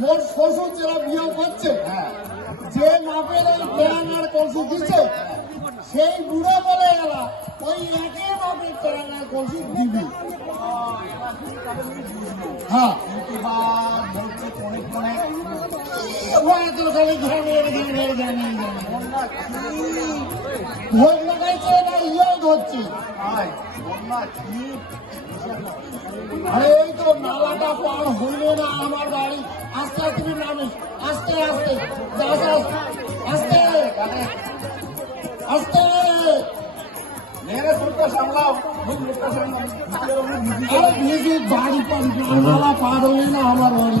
মোর শ্বশুর যারা বিয়ে করছে যে মাপের এই টেরাঙ্গার কলসি দিচ্ছে সেই বুড়ো বলে এলা ওই একই মাপের টেরাঙ্গার কলসি দিবি। হ্যাঁ ভোজ লাগাইছে না ইয়েও ধরছে। আরে এই তো নালাটা পার হইলে না আমার বাড়ি। আস্তে তুমি নামিস, আস্তে আস্তে আস্তে আস্তে আরে ভিজি বাড়ি পারি নালা পার হইলে না আমার বাড়ি।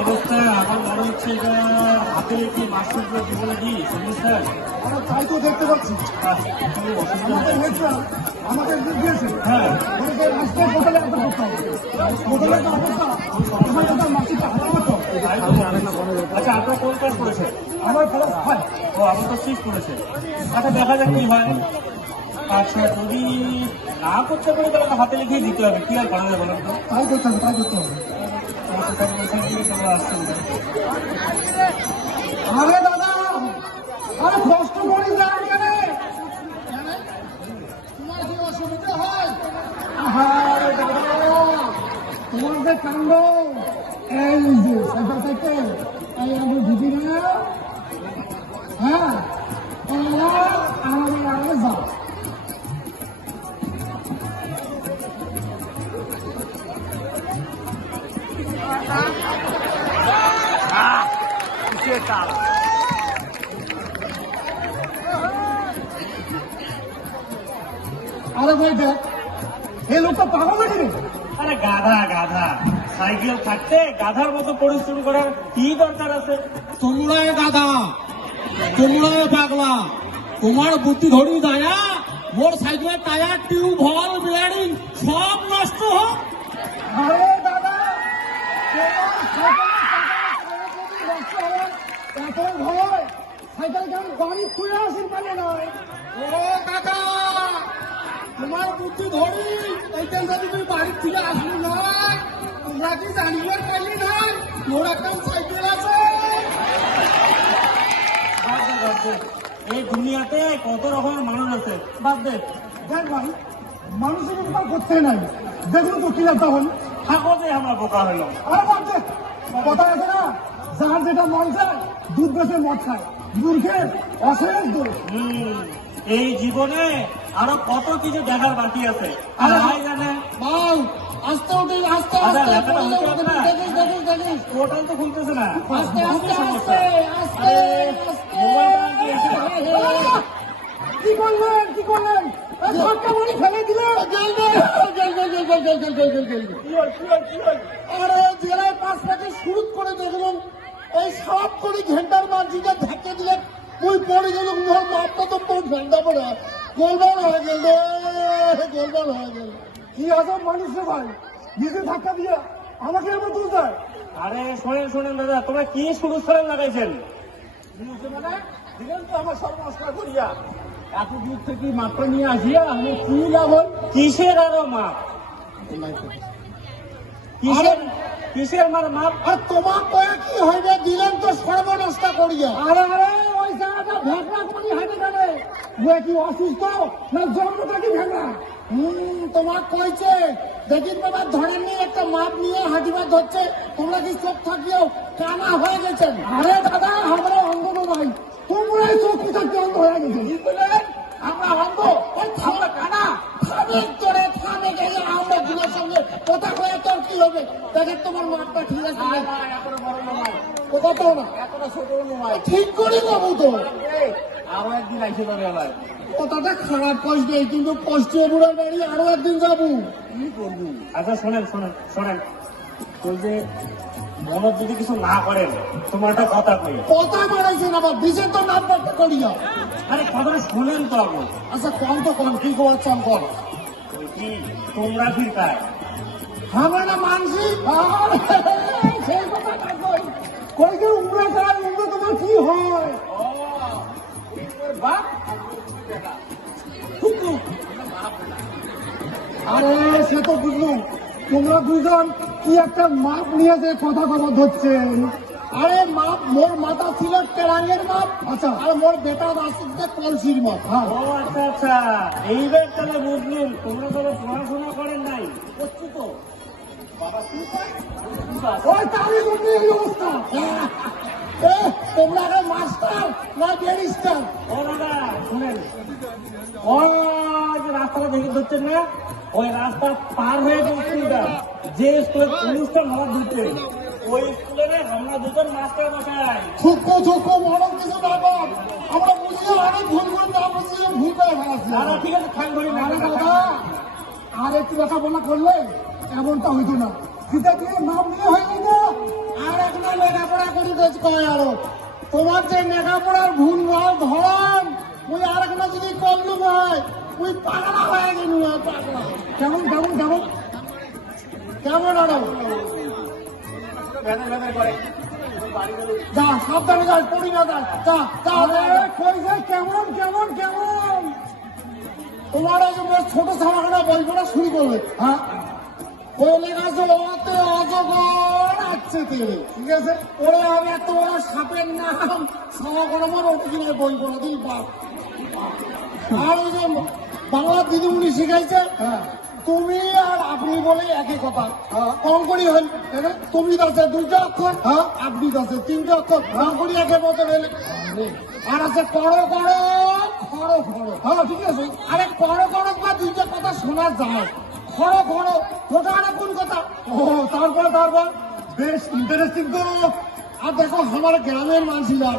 অবস্থায় আমার মনে হচ্ছে এটা হাতে রেখে মাসুরগুলো জীবনে দিই স্যার। আমরা তাই তো দেখতে পাচ্ছি আমাকে দিয়েছে। হ্যাঁ রাস্তায় হোটেলে একটা করতে হবে, হোটেলে একটা অবস্থা মাসিকটা হাতে করতে হবে। আচ্ছা আপনার কোন কাজ করেছে? আমার ক্লাস 5। ও আমার তো 6 করেছে। আচ্ছা দেখা যাক কি হয়। আচ্ছা যদি না করতে পারে তাহলে হাতে লিখেই দিতে হবে, কি আর করা যাবে বলেন তো? তাই করতে হবে, তাই করতে হবে। আরে দাদা আরে কষ্ট করি না এখানে, তোমার কি অসুবিধা হয়? আরে দাদা তোমার যে কাণ্ড, এই যে সেটা থেকে এই আমি ঢুকি না। হ্যাঁ আমাদের আগে যাও। আরে ভাই দেখ এই লোকটা পাগল নাকি রে? আরে গাধা গাধা, সাইকেল থাকতে গাধার মতো পরিশ্রম করার কি দরকার আছে? তোমরাই গাধা, তোমরাই পাগলা, তোমার বুদ্ধি ধরি দায়া মোর সাইকেলের টায়ার টিউব হল বেয়ারিং সব নষ্ট হোক। আরে দাদা এত ভয় সাইকেল কেন গাড়ি খুলে আসেন পারে নয়। ও কাকা তোমার বুদ্ধি ধরি এইটা যদি তুই বাড়ির থেকে আসবি নয়, তোমরা কি জানিবার পাইলি নয় তোর একটা সাইকেল আছে। এই দুনিয়াতে কত রকমের মানুষ আছে, বাদ দে। দেখ ভাই মানুষের উপকার করতে নাই, দেখুন তো কি লাগতে হল। থাকো যে আমরা বোকা হলো। আরে বাদ দে, কথা আছে না যার যেটা মন চায় দুধ বেশে মদ খায়, মূর্খের অশেষ দোষ। এই জীবনে আরো কত কিছু দেখার বাকি আছে, আর ভাই জানে। ভাই আস্তে উঠে আস্তে আচ্ছা, আস্তে লেখাটা হচ্ছে না। দেখিস দেখিস দেখিস পোর্টাল তো খুলতেছে না। আস্তে খুবই আস্তে সমস্যা। আস্তে কি করলেন কি করলেন? ধাক্কা মারি ফেলে দিলেন। আরে জেলায় 5 প্যাকেট শুরু করে দেখলাম এই সব করে ঘন্টার মাঝিটা ধাক্কা দিলেন, ওই পড়ে গেল মোর মাপটা তো তোর ঘন্টা পড়ে গোলবাল হয়ে গেল, গোলবাল হয়ে গেল। কি আজব মানুষ রে ভাই, নিজে ধাক্কা দিয়ে আমাকে এবার দোষ দেয়। আরে শোনেন শোনেন দাদা, তোমরা কি শুরু ফেলেন লাগাইছেন? মানে দিলেন তো আমার সর্বনষ্ট করিয়া, এত দূর থেকে মাপটা নিয়ে আসিয়া আমি কি লাভ হয়? কিসের আরো মাপ? কিসের কিসের মাপ? আর তোমার কয়ে কি হইবে? দিলেন তো সর্বনষ্ট করিয়া। আরে আরে ওই জায়গাটা ভেগড়া করি হাঁটে গেলে কি অসুস্থ না জন্মটা কি ভেগড়া? তোমার কইছে দেখিন বাবা ধরেন নিয়ে একটা মাপ নিয়ে হাঁটিবার ধরছে, তোমরা কি চোখ থাকিও কানা হয়ে গেছেন? আরে দাদা আমরা অন্ধ ভাই, তোমরাই চোখ থাকতে অন্ধ হয়ে গেছে। কি বললেন আমরা অন্ধ? ওই থামলে কানা থামে তোরে থামে গেলে আমরা দুটোর সঙ্গে কথা কয়ে তোর কি হবে? দেখেন তোমার মাপটা ঠিক আছে কোথা তো না এতটা ছোট নয়, ঠিক করি বাবু তো আরো একদিন আইসে যাবে আমার কথাটা খারাপ কষ্ট নেই, কিন্তু কষ্টে বুড়ার বাড়ি আরো একদিন যাবো কি করবো। আচ্ছা শোনেন শোনেন শোনেন, ওই যে মনত যদি কিছু না করেন তোমার একটা কথা কই। কথা বাড়াইছেন আবার বিশেষ তো নাম্বারটা করিয়া। আরে কথাটা শোনেন তো আগে। আচ্ছা কম তো কম কি খবর চান কর। কি তোমরা ফিরকায় আমরা না মানসি সেই কথা না কই কই যে উমরা করার উমরা তোমার কি হয়? বাপ আরে সে তো বুঝলুম, তোমরা দুজন কি একটা মাপ নিয়ে যে কথা কথা ধরছেন? আরে মাপ, মোর মাথা ছিল টেরাঙ্গের মাপ, আচ্ছা, আর মোর বেটা আসছে কলসির মাপ। হ্যাঁ, ও আচ্ছা আচ্ছা, এইবার তাহলে বুঝলুম তোমরা তো পড়াশোনা করেন নাই। করছি তো বাবা, তুই কর। ওই তারই জন্য এই অবস্থা। এ, তোমরা আগে মাস্টার না ব্যারিস্টার? ও দাদা শুনেন, ওই যে রাস্তাটা দেখে ধরছেন না, ওই রাস্তা পার হয়ে যে স্কুলটা, যে স্কুলের পুলিশটা মারা দিতে, ওই স্কুলে আমরা দুজন মাস্টার বসাই। থুকো মরম কিছু ব্যাপার, আমরা বুঝিয়ে অনেক ভুল করে না বুঝিয়ে ভুল করে ফেলাচ্ছি। দাদা ঠিক আছে, খান ধরি না আরে দাদা, আর একটু লেখাপড়া করলে এমনটা হইতো না। সেটা দিয়ে নাম নিয়ে হয়ে যেত, আর একটা লেখাপড়া করি কয় আরো। তোমার যে লেখাপড়ার ভুল ভাল ধরন, ওই আর একটা যদি করলু হয়, ওই পাগলা হয়ে গেল, পাগলা। কেমন কেমন কেমন কেমন আরো? যা সাবধানে যা, পড়ি না যা, কেমন কেমন কেমন? তোমার ওই যে ছোট ছাড়া বই পড়া শুরু করবে। হ্যাঁ, ওই লেখা আছে ওতে অজগর আছে তেলে, ঠিক আছে? ওরে আমি এত বড় সাপের নাম সভা করবো, ওটা বই পড়া দিই বাপ। আর ওই যে বাংলা দিদিমণি শিখাইছে, তুমি আর আপনি বলে একই কথা। অঙ্করি হল তুমি আছে দুইটা অক্ষর, আপনি আছে তিনটা অক্ষর, অঙ্করি একে মতো হলে। আর আছে করো করো খড়ো খড়ো। হ্যাঁ ঠিক আছে, আরে করো করো বা দুইটা কথা শোনা যায়, খড়ো খড়ো ওটা আরে কোন কথা? ও তারপর বেশ ইন্টারেস্টিং তো। আর দেখো আমার গ্রামের মানুষরা